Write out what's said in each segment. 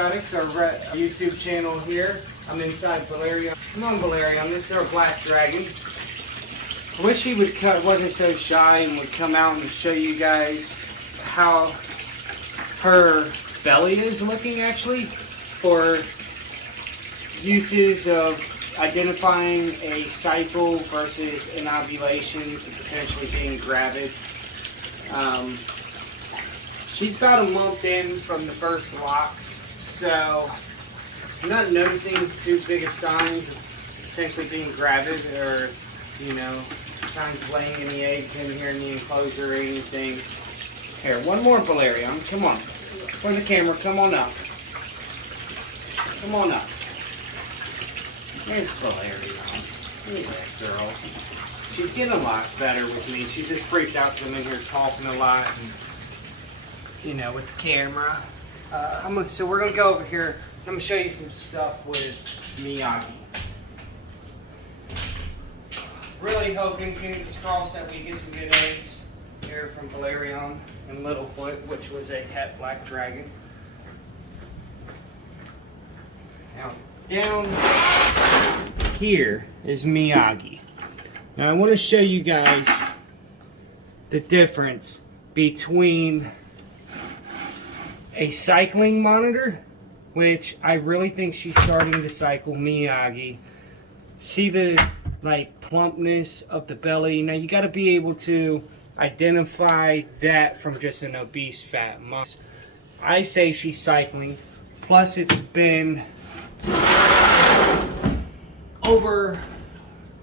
Exotics, our YouTube channel here. I'm inside Valerian. Come on, Valerian. This is our black dragon. I wish he would wasn't so shy and would come out and show you guys how her belly is looking actually for uses of identifying a cycle versus an ovulation to potentially being gravid. She's about a month in from the first locks, so I'm not noticing too big of signs of potentially being gravid or, you know, signs of laying any eggs in here in the enclosure or anything. Here, one more Valerian. Come on. For the camera, come on up. Come on up. There's Valerian. There's that girl. She's getting a lot better with me. She's just freaked out because I'm in here talking a lot, and, you know, with the camera. So we're going to go over here. I'm going to show you some stuff with Miyagi. Really hoping, fingers crossed, that we get some good eggs here from Valerian and Littlefoot, which was a het black dragon. Now, down here is Miyagi. Now I want to show you guys the difference between a cycling monitor, which I really think she's starting to cycle Miyagi. See the plumpness of the belly. Now you got to be able to identify that from just an obese fat muscle. I say she's cycling, plus it's been over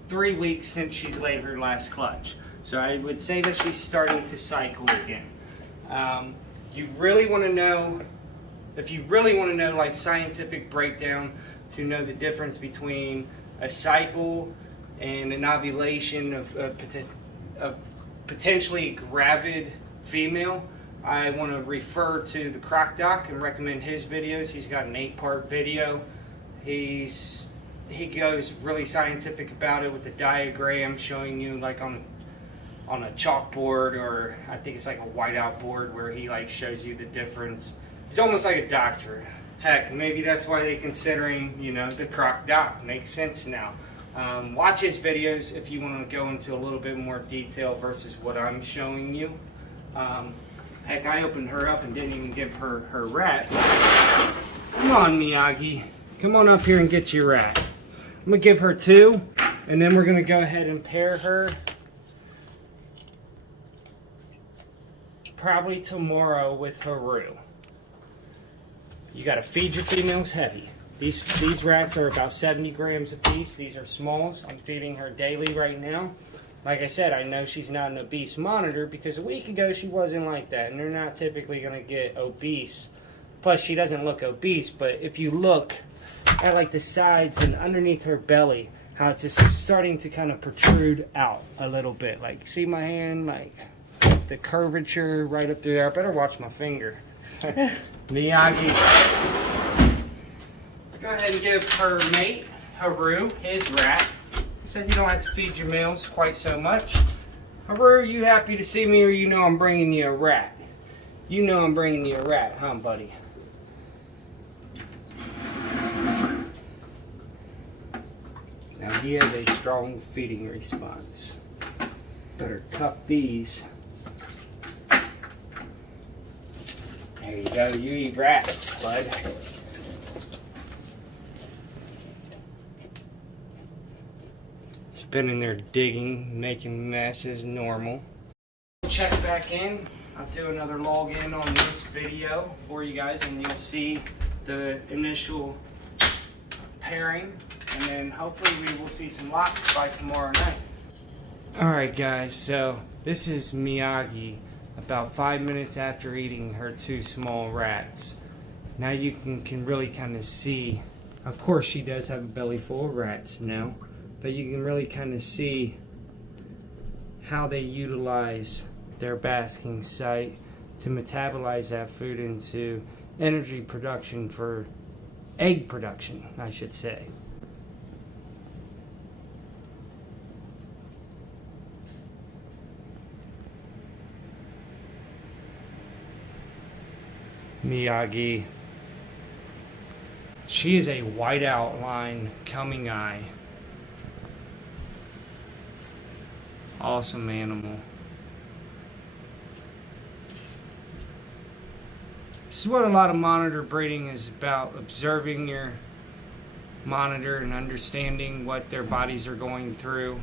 3 weeks since she's laid her last clutch. So I would say that she's starting to cycle again. You really want to know, if you really want to know like scientific breakdown to know the difference between a cycle and an ovulation of potentially gravid female, I want to refer to the Croc Doc and recommend his videos. He's got an 8-part video. He goes really scientific about it with the diagram showing you like on a chalkboard, or I think it's like a whiteout board, where he like shows you the difference. He's almost like a doctor. Heck, maybe that's why they're considering, you know, the Croc Doc. Makes sense now. Watch his videos if you want to go into a little bit more detail versus what I'm showing you. Heck, I opened her up and didn't even give her her rat. Come on, Miyagi. Come on up here and get your rat. I'm going to give her 2, and then we're going to go ahead and pair her probably tomorrow with Haru. You got to feed your females heavy. These rats are about 70 grams a piece. These are smalls. I'm feeding her daily right now. Like I said, I know she's not an obese monitor because a week ago she wasn't like that, and they're not typically going to get obese. Plus, she doesn't look obese, but if you look at like the sides and underneath her belly, how it's just starting to kind of protrude out a little bit. Like, see my hand, like the curvature right up through there. I better watch my finger. Miyagi. Let's go ahead and give her mate, Haru, his rat. He said you don't have to feed your males quite so much. Haru, you happy to see me, or you know I'm bringing you a rat? You know I'm bringing you a rat, huh, buddy? Now he has a strong feeding response. Better cup these. There you go, you eat rats, bud. He's been in there digging, making messes, normal. Check back in. I'll do another login on this video for you guys, and you'll see the initial pairing, and then hopefully we will see some locks by tomorrow night. Alright guys, so this is Miyagi about 5 minutes after eating her 2 small rats. Now you can really kind of see, of course she does have a belly full of rats now, but you can really kind of see how they utilize their basking site to metabolize that food into energy production for egg production, I should say. Miyagi She is a white outline coming eye. Awesome animal. This is what a lot of monitor breeding is about, observing your monitor and understanding what their bodies are going through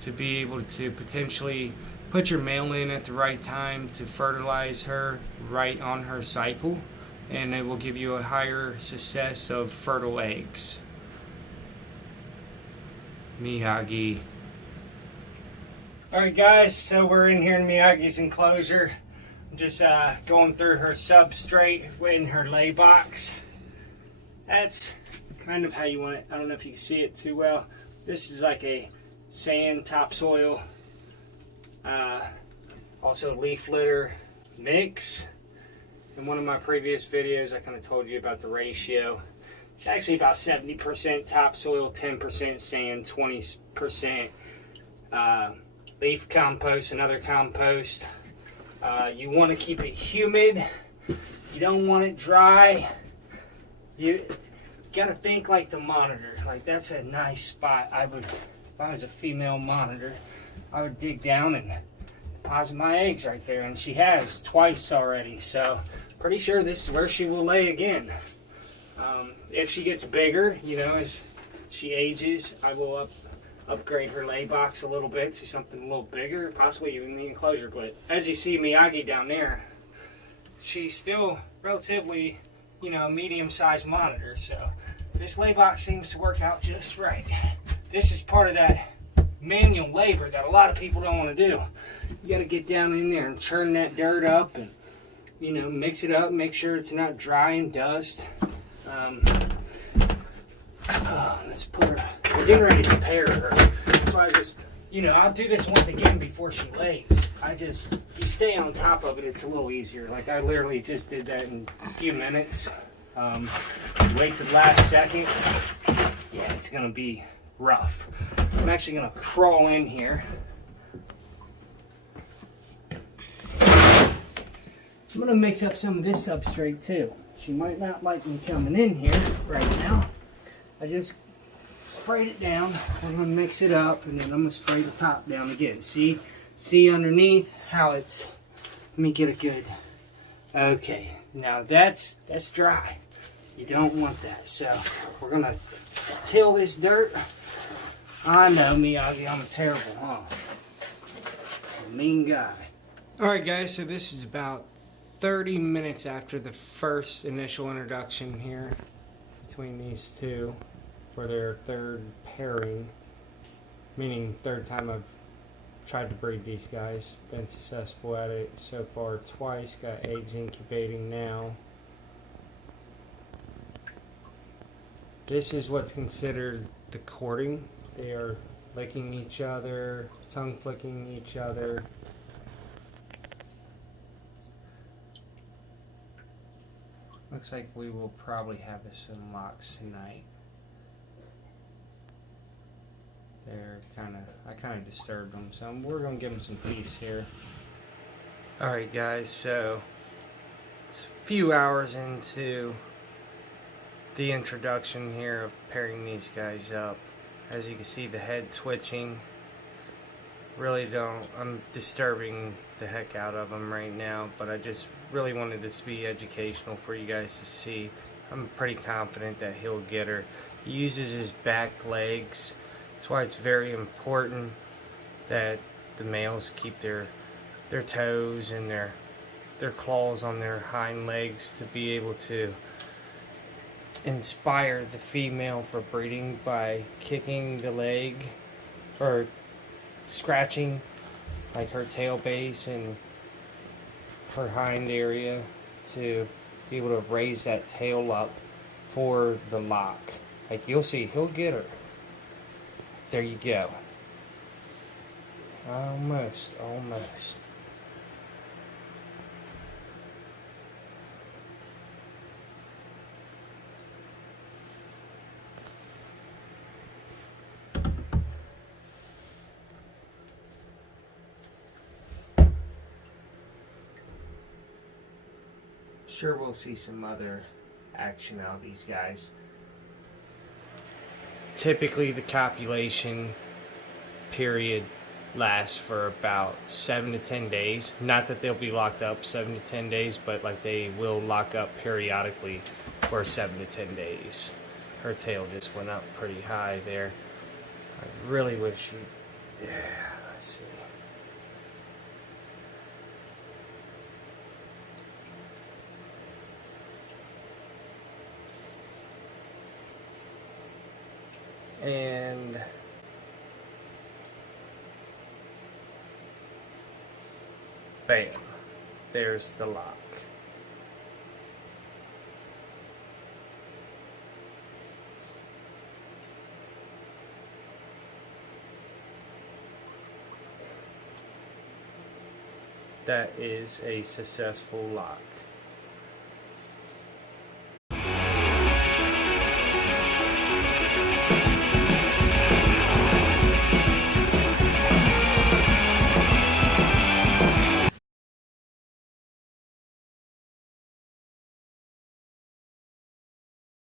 to be able to potentially put your male in at the right time to fertilize her right on her cycle, and it will give you a higher success of fertile eggs. Miyagi. Alright guys, so we're in here in Miyagi's enclosure. I'm just going through her substrate in her lay box. That's kind of how you want it. I don't know if you can see it too well. This is like a sand topsoil, also leaf litter mix. In one of my previous videos I kind of told you about the ratio. It's actually about 70% topsoil, 10% sand, 20% leaf compost and other compost. You want to keep it humid. You don't want it dry. You gotta think like the monitor. Like, that's a nice spot. If I was a female monitor, I would dig down and deposit my eggs right there, and she has twice already. So pretty sure this is where she will lay again. If she gets bigger, you know, as she ages, I will upgrade her lay box a little bit to something a little bigger, possibly even the enclosure. But as you see Miyagi down there, she's still relatively, you know, medium-sized monitor. So this lay box seems to work out just right. This is part of that manual labor that a lot of people don't want to do. You got to get down in there and churn that dirt up and, you know, mix it up, make sure it's not dry and dust. Let's put her, we're getting ready to pair her. That's why I just, you know, I'll do this once again before she lays. If you stay on top of it, it's a little easier. Like, I literally just did that in a few minutes. Wait to the last second. Yeah, it's gonna be rough. I'm actually gonna crawl in here. I'm gonna mix up some of this substrate too. She might not like me coming in here right now. I just sprayed it down. We're gonna mix it up, and then I'm gonna spray the top down again. See underneath how it's, let me get a good, okay, now that's dry. You don't want that. So we're gonna till this dirt. I know, Miyagi, I'm a terrible, a mean guy. Alright guys, so this is about 30 minutes after the first initial introduction here between these two for their third pairing, meaning third time I've tried to breed these guys. Been successful at it so far twice. Got eggs incubating now. This is what's considered the courting. They are licking each other, tongue flicking each other. Looks like we will probably have this in locks tonight. I kind of disturbed them, so we're gonna give them some peace here. Alright guys, so it's a few hours into the introduction here of pairing these guys up. As you can see, the head twitching. I'm disturbing the heck out of them right now, but I just really wanted this to be educational for you guys to see. I'm pretty confident that he'll get her. He uses his back legs. That's why it's very important that the males keep their toes and their claws on their hind legs to be able to inspire the female for breeding by kicking the leg or scratching like her tail base and her hind area to be able to raise that tail up for the lock. Like, you'll see, he'll get her. There you go. Almost. Sure, we'll see some other action out of these guys. Typically, the copulation period lasts for about 7 to 10 days. Not that they'll be locked up 7 to 10 days, but like they will lock up periodically for 7 to 10 days. Her tail just went up pretty high there. I really wish she... Yeah, let's see. And bam, there's the lock. That is a successful lock.